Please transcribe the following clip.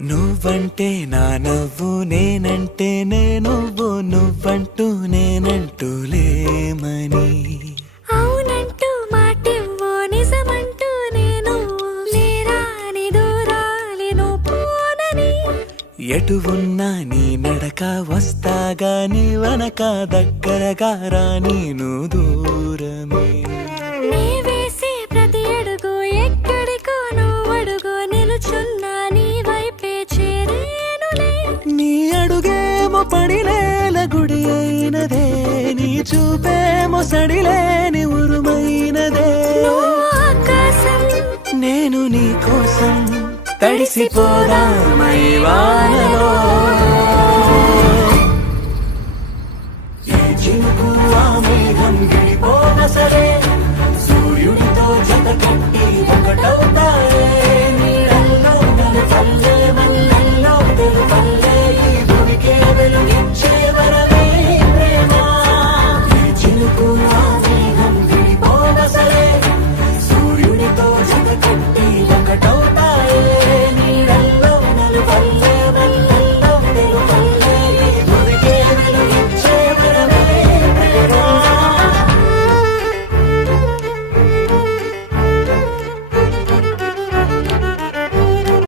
నువ్వంటే నా నవ్వు నేనంటే నువ్వు నువ్వంటూ నేనంటూ లేమని అవునంటూ మాటివ్వు నిజమంటూ నేను లేరాని దూరాలిను పోనని ఎటు ఉన్నా నీ నడక వస్తాగా నీ వనక దగ్గరగా రాని నువ్వు దూరమే నీ వేసే ప్రతి అడుగు ఎక్కడికో నువ్వు అడుగు నిలుచున్నా నీ వైపే చేరేనులే నీ అడుగేమో పడిలేల గుడి అయినదే నీ చూపేమో సడిలేని ఉరుమైనదే నువ్వు ఆకాశం నేను నీ కోసం తడిసిపోదామై వానలో ఏ చినుకు ఆ మేఘం విడిపోన సరే సూర్యుడితో జత కట్టి ఒకటవు